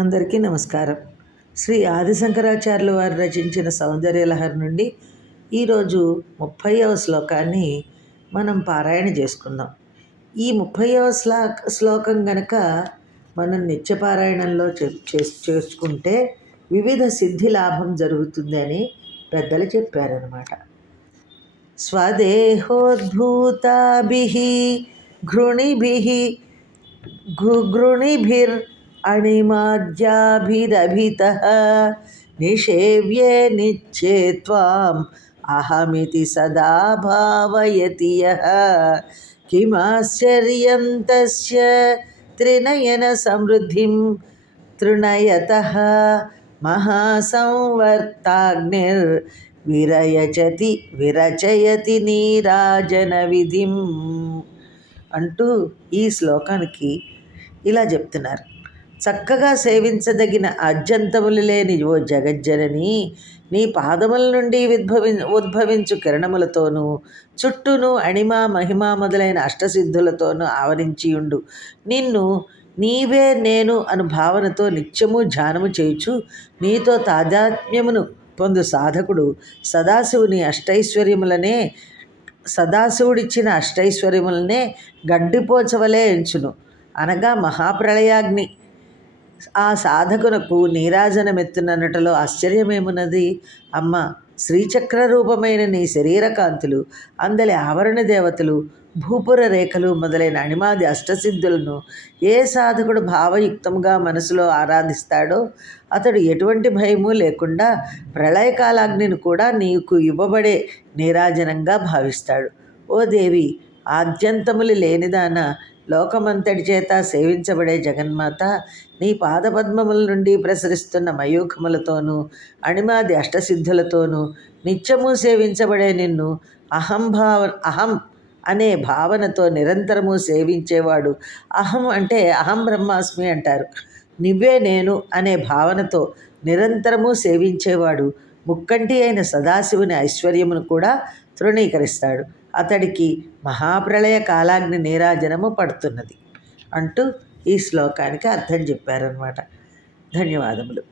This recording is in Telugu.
అందరికీ నమస్కారం. శ్రీ ఆదిశంకరాచార్యులు వారు రచించిన సౌందర్యలహరి నుండి ఈరోజు 30వ శ్లోకాన్ని మనం పారాయణ చేసుకుందాం. ఈ 30వ శ్లోకం గనక మనం నిత్యపారాయణంలో చేసుకుంటే వివిధ సిద్ధి లాభం జరుగుతుంది అని పెద్దలు చెప్పారనమాట. స్వదేహోద్భూతాభిః ఘృణిభిః గృణిభిర్ అణిమాద్యాభిరభితః నిషేవ్యే నిత్యే త్వాం అహమితి సదా భావయతి యః కిమాశ్చర్యం తస్య త్రినయన సమృద్ధిం తృణయతః మహాసంవర్తాగ్నిర్ విరచయతి నీరాజన విధిం అంటూ ఈ శ్లోకానికి ఇలా చెప్తున్నారు. చక్కగా సేవించదగిన అద్యంతములు లేని ఓ జగజ్జనని, నీ పాదముల నుండి ఉద్భవించు కిరణములతోనూ చుట్టూను అణిమ మహిమ మొదలైన అష్టసిద్ధులతోనూ ఆవరించియుండు నిన్ను నీవే నేను అను భావనతో నిత్యము ధ్యానము చేయుచు నీతో తాదాత్మ్యమును పొందు సాధకుడు సదాశివుడిచ్చిన అష్టైశ్వర్యములనే గడ్డిపోచవలే ఎంచును. అనగా మహాప్రళయాగ్ని ఆ సాధకునకు నీరాజనమెత్తునన్నటలో ఆశ్చర్యమేమున్నది? అమ్మ, శ్రీచక్ర రూపమైన నీ శరీర కాంతులు, అందలి ఆవరణ దేవతలు, భూపుర రేఖలు మొదలైన అణిమాది అష్టసిద్ధులను ఏ సాధకుడు భావయుక్తంగా మనసులో ఆరాధిస్తాడో అతడు ఎటువంటి భయము లేకుండా ప్రళయకాలాగ్నిని కూడా నీకు ఇవ్వబడే నీరాజనంగా భావిస్తాడు. ఓ దేవి, ఆద్యంతములు లేనిదాన, లోకమంతటి చేత సేవించబడే జగన్మాత, నీ పాదపద్మముల నుండి ప్రసరిస్తున్న మయూఖములతోనూ అణిమాది అష్టసిద్ధులతోనూ నిత్యము సేవించబడే నిన్ను అహం అనే భావనతో నిరంతరము సేవించేవాడు. అహం అంటే అహం బ్రహ్మాస్మి అంటారు. నువ్వే నేను అనే భావనతో నిరంతరము సేవించేవాడు ముక్కంటి అయిన సదాశివుని ఐశ్వర్యమును కూడా తృణీకరిస్తాడు. అతడికి మహాప్రళయ కాలాగ్ని నీరాజనము పడుతున్నది అంటూ ఈ శ్లోకానికి అర్థం చెప్పారన్నమాట. ధన్యవాదములు.